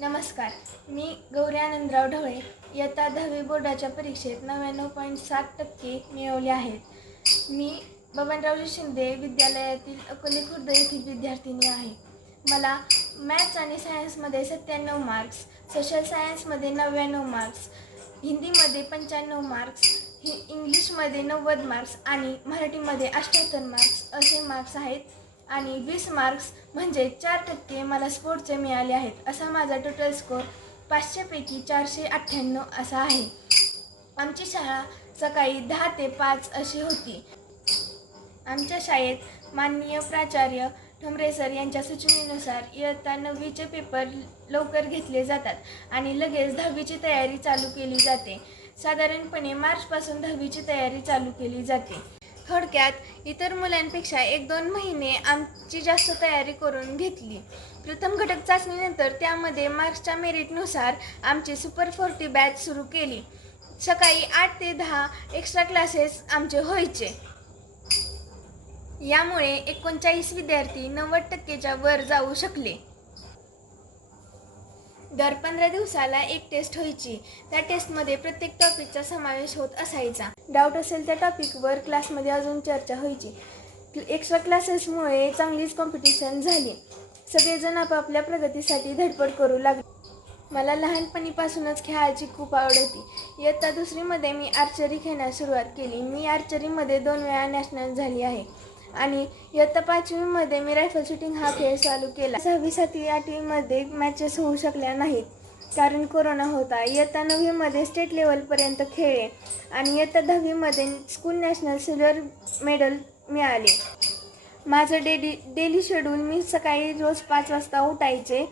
नमस्कार मी गौरी आनंदराव ढवळे इयत्ता दहावी बोर्डाच्या परीक्षेत नव्याण्णव पॉईंट सात टक्के मिळवले आहेत. मी बबनरावजी शिंदे विद्यालयातील अकोले खुर्द येथील विद्यार्थिनी आहे. मला मॅथ्स आणि सायन्समध्ये सत्त्याण्णव मार्क्स सोशल सायन्समध्ये नव्याण्णव मार्क्स हिंदीमध्ये पंच्याण्णव मार्क्स हि इंग्लिशमध्ये नव्वद मार्क्स आणि मराठीमध्ये अठ्ठ्याहत्तर मार्क्स असे मार्क्स आहेत. आणि वीस मार्क्स म्हणजे चार टक्के मला स्पोर्टचे मिळाले आहेत असा माझा टोटल स्कोर पाचशेपैकी चारशे अठ्ठ्याण्णव असा आहे. आमची शाळा सकाळी दहा ते पाच अशी होती. आमच्या शाळेत माननीय प्राचार्य ठोंबरे सर यांच्या सूचनेनुसार इयत्ता नववीचे पेपर लवकर घेतले जातात आणि लगेच दहावीची तयारी चालू केली जाते. साधारणपणे मार्चपासून दहावीची तयारी चालू केली जाते. थोडक्यात इतर मुलांपेक्षा एक दोन महिने आमची जास्त तयारी करून घेतली. प्रथम घटक चाचणीनंतर त्यामध्ये मार्क्सच्या मेरिटनुसार आमची सुपर फोर्टी बॅच सुरू केली. सकाळी आठ ते दहा एक्स्ट्रा क्लासेस आमचे व्हायचे. यामुळे एकोणचाळीस विद्यार्थी नव्वद टक्केच्या वर जाऊ शकले. दर पंधरा दिवसाला एक टेस्ट व्हायची. त्या टेस्टमध्ये प्रत्येक टॉपिकचा समावेश होत असायचा. डाऊट असेल त्या टॉपिकवर क्लासमध्ये अजून चर्चा व्हायची. एक्स्ट्रा क्लासेसमुळे चांगलीच कॉम्पिटिशन झाली. सगळेजण आपापल्या प्रगतीसाठी धडपड करू लागले. मला लहानपणीपासूनच खेळायची खूप आवड होती. इयत्ता दुसरीमध्ये मी आर्चरी खेळण्यास सुरुवात केली. मी आर्चरीमध्ये दोन वेळा नॅशनल झाली आहे. आणि इयत्ता पाचवीमध्ये मी रायफल शूटिंग हा खेळ चालू केला. सहावी सातवी आठवीमध्ये मॅचेस होऊ शकल्या नाहीत. कारण कोरोना होता. इयत्ता नववीमध्ये स्टेट लेवलपर्यंत खेळले आणि इयत्ता दहावीमध्ये स्कूल नॅशनल सिल्वर मेडल मिळाले. माझं डेली डेली शेड्यूल मी सकाळी रोज पाच वाजता उठायचे.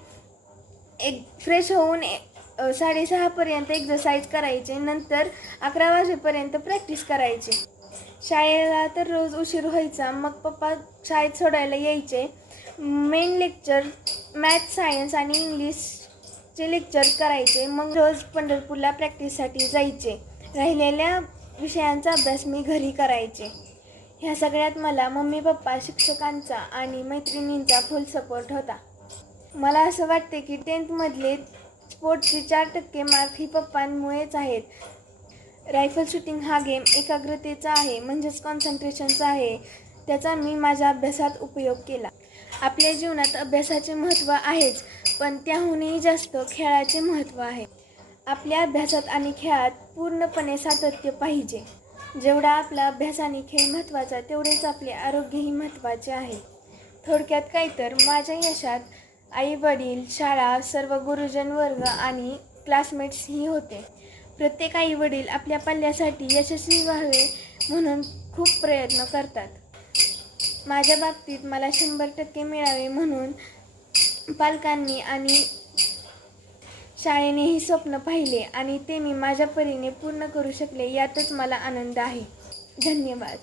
एक फ्रेश होऊन साडेसहापर्यंत एक्झरसाईज करायचे. नंतर अकरा वाजेपर्यंत प्रॅक्टिस करायचे. शाळेला तर रोज उशीर व्हायचा. मग पप्पा शाळेत सोडायला यायचे. मेन लेक्चर मॅथ सायन्स आणि इंग्लिशचे लेक्चर करायचे. मग रोज पंढरपूरला प्रॅक्टिससाठी जायचे. राहिलेल्या विषयांचा अभ्यास मी घरी करायचे. ह्या सगळ्यात मला मम्मी पप्पा शिक्षकांचा आणि मैत्रिणींचा फुल सपोर्ट होता. मला असं वाटते की टेन्थमधले स्पोर्ट्सचे चार टक्के मार्क ही पप्पांमुळेच आहेत. रायफल शूटिंग हा गेम एकाग्रतेचा आहे म्हणजेच कॉन्सन्ट्रेशनचा आहे. त्याचा मी माझ्या अभ्यासात उपयोग केला. आपल्या जीवनात अभ्यासाचे महत्त्व आहेच पण त्याहूनही जास्त खेळाचे महत्त्व आहे. आपल्या अभ्यासात आणि खेळात पूर्णपणे सातत्य पाहिजे. जेवढा आपला अभ्यास आणि खेळ महत्त्वाचा तेवढेच आपले आरोग्यही महत्त्वाचे आहे. थोडक्यात काय तर माझ्या यशात आई वडील शाळा सर्व गुरुजन वर्ग आणि क्लासमेट्सही होते. प्रत्येक आई वडील आपल्या पल्ल्यासाठी यशस्वी व्हावे म्हणून खूप प्रयत्न करतात. माझ्या बाबतीत मला शंभर टक्के मिळावे म्हणून पालकांनी आणि शाळेनेही स्वप्न पाहिले आणि ते मी माझ्या परीने पूर्ण करू शकले यातच मला आनंद आहे. धन्यवाद.